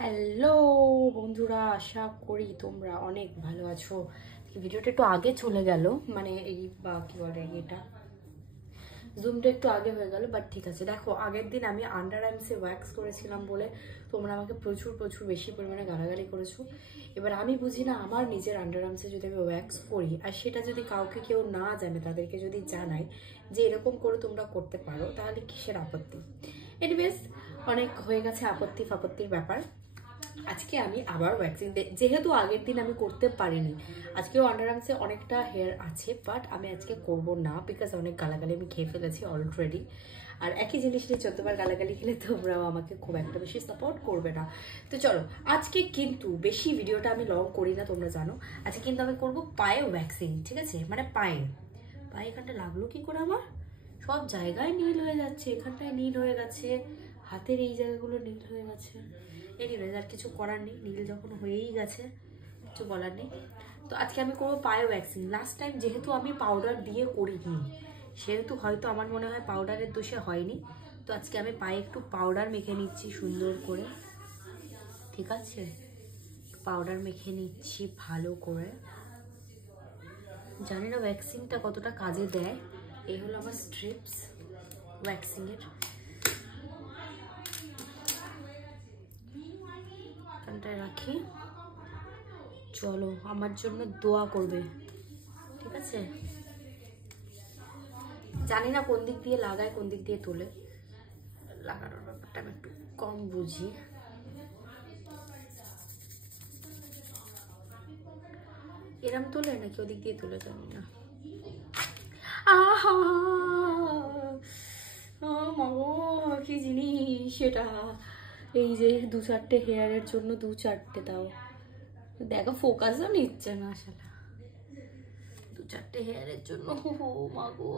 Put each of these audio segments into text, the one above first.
Hello বন্ধুরা, আশা করি তোমরা অনেক ভালো আছো। ভিডিওটা একটু আগে চলে গেল, মানে এই বা কি বলে এটা জুমটা একটু আগে হয়ে গেল, বাট ঠিক আছে। দেখো, আগের দিন আমি আন্ডার আর্মসে ওয়্যাক্স করেছিলাম বলে তোমরা আমাকে প্রচুর প্রচুর বেশি পরিমাণে গালাগালি করেছো। এবার আমি বুঝি না, আমার নিজের আন্ডার আর্মসে যদি আমি ওয়্যাক্স করি আর সেটা যদি কাউকে কেউ না জানে, তাদেরকে যদি জানাই যে এরকম করে তোমরা করতে পারো, তাহলে কিসের আপত্তি? এনিওয়েজ, অনেক হয়ে গেছে আপত্তি ফাপত্তির ব্যাপার। আজকে আমি আবার ওয়্যাক্সিং, যেহেতু আগের দিন আমি করতে পারিনি, আজকেও আন্ডার আর্মসে অনেকটা হেয়ার আছে, বাট আমি আজকে করব না, বিকজ অনেক গালাগালি আমি খেয়ে ফেলেছি অলরেডি। আর একই জিনিস নিয়ে 14 বার গালাগালি খেলে তোমরাও আমাকে খুব একটা বেশি সাপোর্ট করবে না। তো চলো, আজকে কিন্তু বেশি ভিডিওটা আমি লং করি না, তোমরা জানো। আজকে কিন্তু আমি করব পায়ে ওয়্যাক্সিং, ঠিক আছে? মানে পায়ে এখানটা লাগলো কি করে আমার? সব জায়গায় নীল হয়ে যাচ্ছে, এখানটায় নীল হয়ে গেছে, হাতের এই জায়গাগুলো নীল হয়ে গেছে। এনিওয়েজ, আর কিছু করার নেই, নীল যখন হয়েই গেছে কিছু বলার নেই। তো আজকে আমি করবো পায়ে ওয়্যাক্সিং। লাস্ট টাইম যেহেতু আমি পাউডার দিয়ে করিনি, সেহেতু হয়তো আমার মনে হয় পাউডারের দোষে হয়নি। তো আজকে আমি পায়ে একটু পাউডার মেখে নিচ্ছি সুন্দর করে, ঠিক আছে? পাউডার মেখে নিচ্ছি ভালো করে। জানি না ওয়্যাক্সিংটা কতটা কাজে দেয়। এই হলো আমার স্ট্রিপস ওয়্যাক্সিংয়ের। এখানটায় রাখি। চলো, আমার জন্য দোয়া করবে, ঠিক আছে? জানি না কোন দিক দিয়ে লাগায় কোন দিক দিয়ে তোলে, লাগানোর ব্যাপারটা আমি একটু কম বুঝি। এরম তোলে নাকি ওদিক দিয়ে তোলে, জানি না। আহা, কি জিনিস সেটা! এই যে 2-4টে হেয়ারের জন্য 2-4টে, তাও দেখো ফোকাসও নিচ্ছে না আসলে। 2-4টে হেয়ারের জন্য মাগো,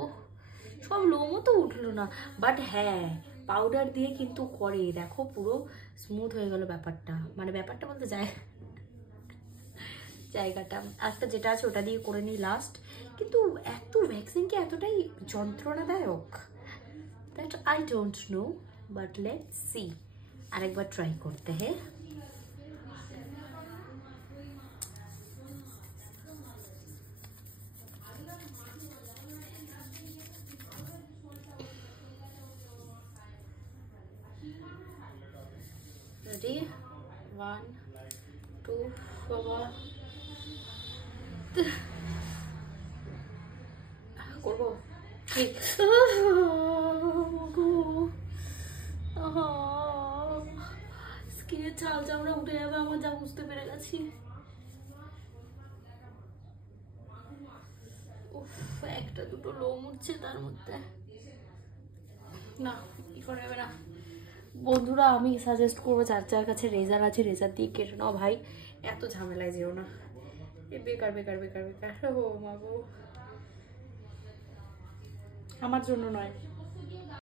সব লোমও তো উঠলো না। বাট হ্যাঁ, পাউডার দিয়ে কিন্তু করে, দেখো পুরো স্মুথ হয়ে গেল ব্যাপারটা। মানে ব্যাপারটা বলতে জায়গাটা আজকে যেটা আছে ওটা দিয়ে করে নিই লাস্ট। কিন্তু এত ভ্যাকসিন কি এতটাই যন্ত্রণাদায়ক? That I don't know, but let's see. আরেকবার ট্রাই করতে। হ্যাঁ, রেডি? 1 2 বাবা, করবো ঠিক? স্কিনের চাল চামড়া উঠে যাবে আমার, যা বুঝতে পেরে গেছি। একটা দুটো লোম উঠছে তার মধ্যে, না কি করা যাবে না। বন্ধুরা, আমি সাজেস্ট করবো যার যার কাছে রেজার আছে, রেজার দিয়ে কেটে নাও ভাই, এত ঝামেলায় যেও না। এ বেকার বেকার বেকার বেকার। ও মা গো, আমার জন্য নয়।